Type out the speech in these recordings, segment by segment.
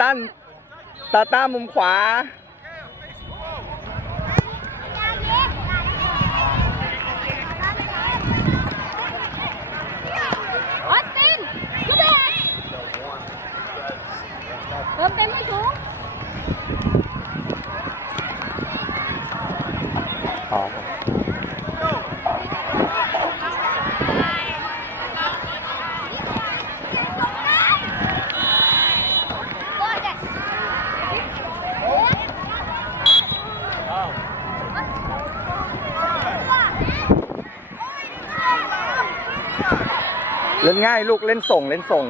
ตันตาต้ามุมขวาออสตินยูเบ เล่นง่ายลูกเล่นส่งเล่นส่ง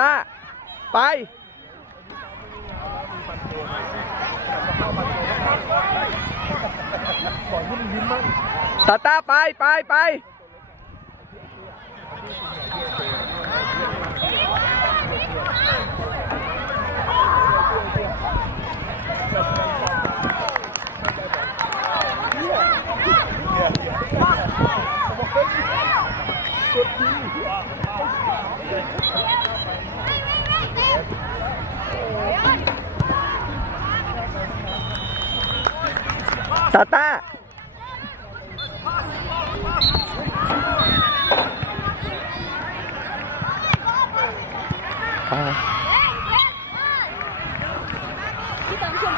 ต้า ไป ตาต้าไปไปไป อ่า พี่เติมชม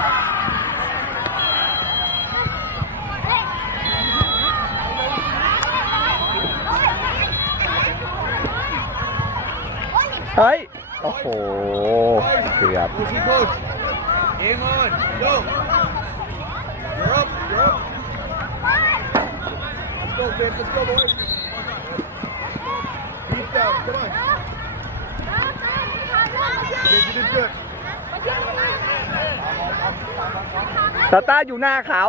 เฮ้ย โอ้โห เกือบ Push it, coach. Hang on. Go. You're up. You're up. Let's go, Vince. Let's go, boys. Deep down. Come on. ตาต้าอยู่หน้าเขา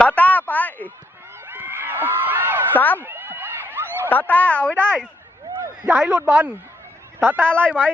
ตาต้าไป สามตาตาเอาไว้ได้ อย่าให้หลุดบอลตาตาไล่ไว้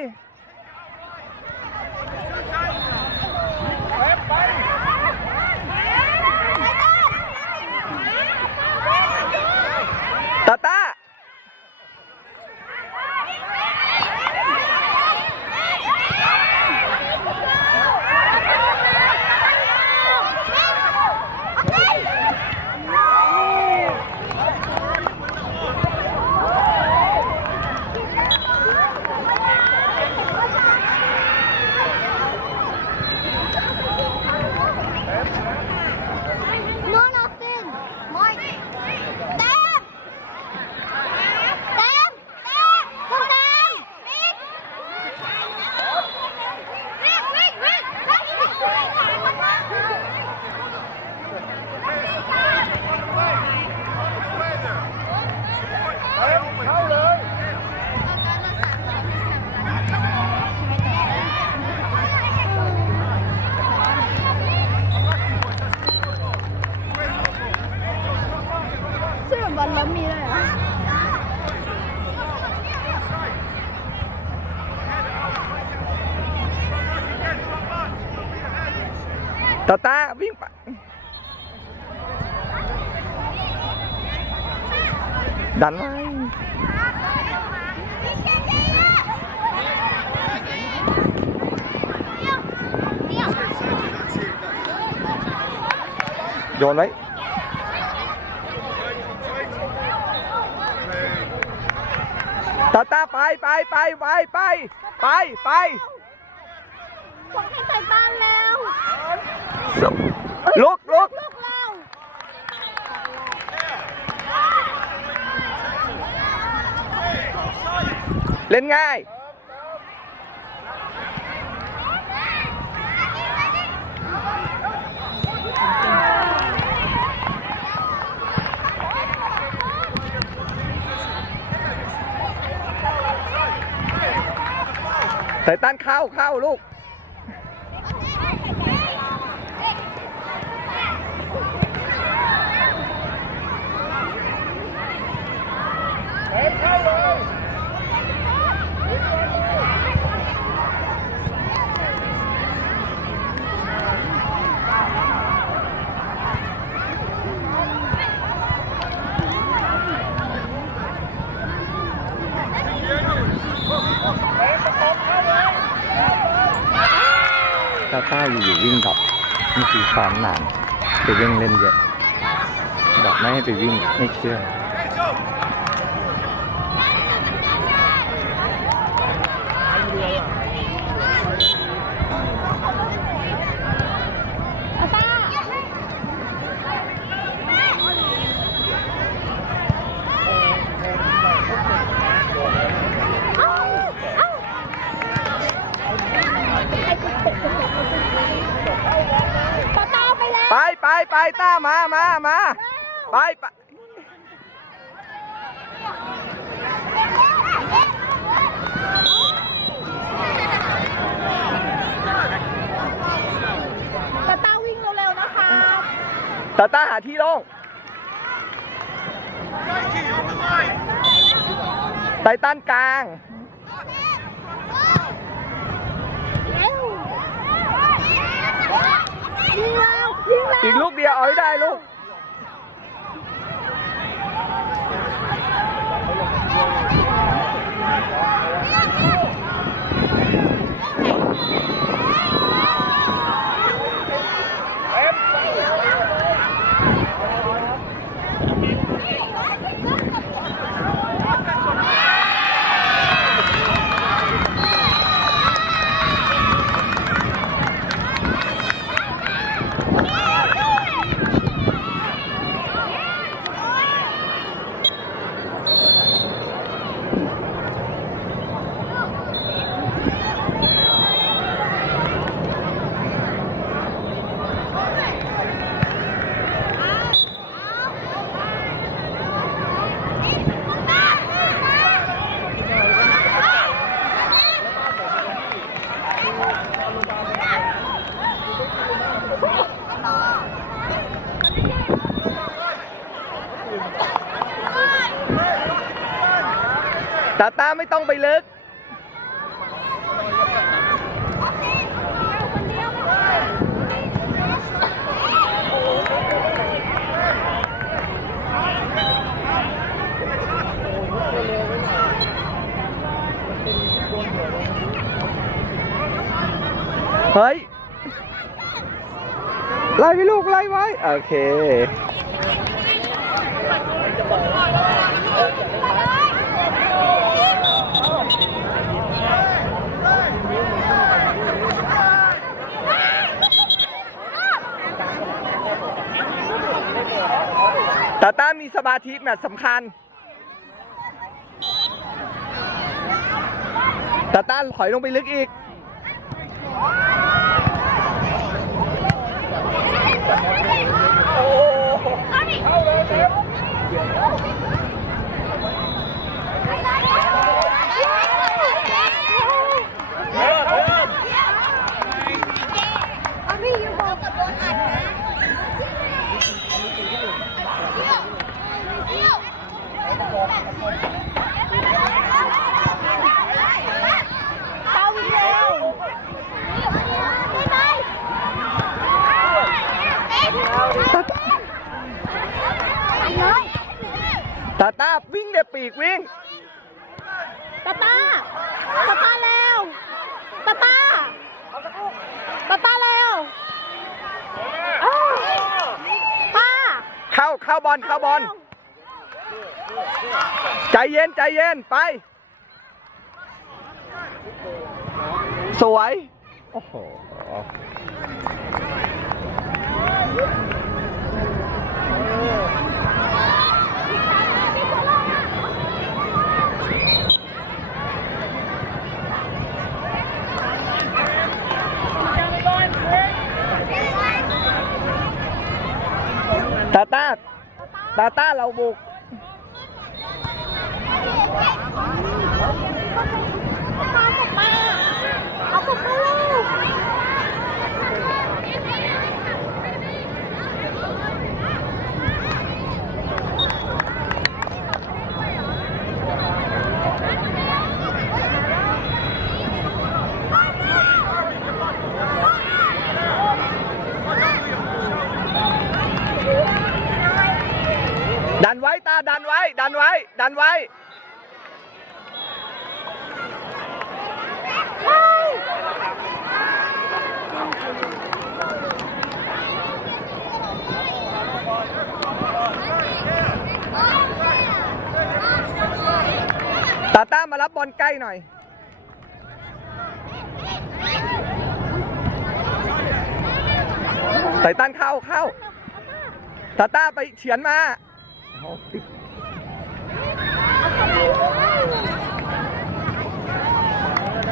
Kyle, Kyle. ดันไว้โยนไว้ตาตาไปไปไปไปไปไปไป บอกให้ใส่บ้านแล้ว ลุกลุก ลูก เล่นง่าย ใส่ต้านเข้าเข้าลูก ตาต้าอยู่ๆวิ่งดับ นี่คือซ้อมนานไปวิ่งเล่นเยอะบอกไม่ให้ไปวิ่งไม่เชื่อ ตาตา ตาตาไปแล้ว ไปไปไปต้ามามามาไปไป ตาตาวิ่งเร็วๆนะคะ ตาต้าหาที่ลงไตตันกลาง อีกลูกเดียวเอาให้ได้ลูก ไม่ต้องไปลึกเฮ้ยไล่ไปลูกไล่ไว้ โอเค มาธิแมตช์สำคัญตาต้านถอยลงไปลึกอีกเอาพี่อยู่บอกกับโดนอัดนะตาวิ่งเร็วนี่ไง ปีกวิ่ง ตาตาตาตาเร็วตาตาตาตาเร็วอ้าวป้า เข้าเข้าบอลเข้าบอลใจเย็นใจเย็นไป สวย โอ้โห ตาต้า ตาต้าเราบุก เอากับป้าเอากับป้าเร็วดันไว้ตา ดันไว้ ดันไว้ ดันไว้ตาต้ามารับบอลใกล้หน่อย ไต่ตันเข้าเข้าตาต้าไปเฉียนมา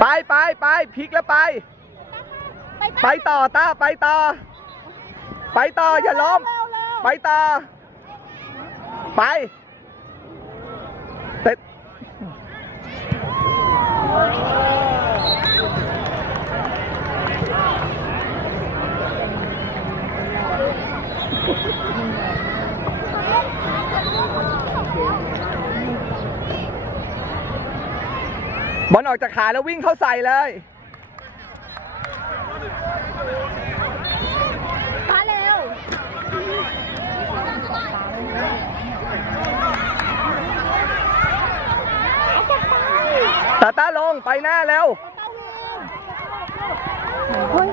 ไปไปไปพลิกแล้วไป ไปต่อต้าไปต่อ ไปต่ออย่าล้ม ไปต่อ ไปเสร็จ บอลออกจากขาแล้ววิ่งเข้าใส่เลยป้าเร็ว ตาต้าลงไปหน้าแล้ว เฮ้ย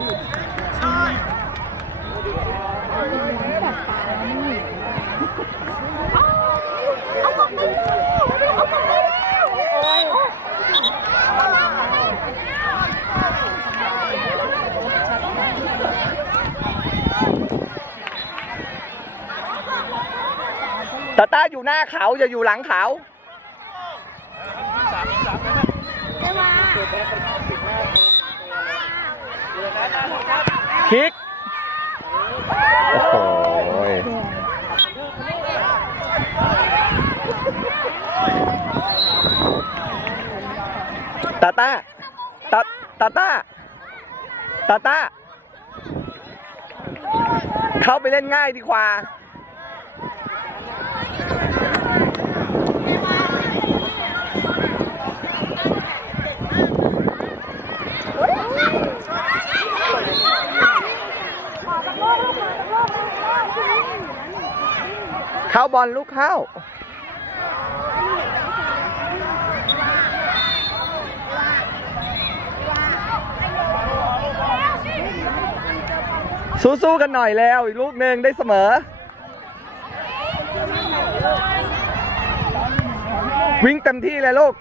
เอากลับไปเร็วเอากลับไปเร็วโอ้ย ตาต้าอยู่ หน้าเขาอย่าอยู่หลังเขาเอวาคลิก โอ้โหตาต้าตาตาต้าตาต้าเข้าไปเล่นง่ายดีกว่า เข้าบอลลูกเข้าสู้ๆกันหน่อยแล้วอีกลูกหนึ่งได้เสมอ วิ่งเต็มที่เลยลูก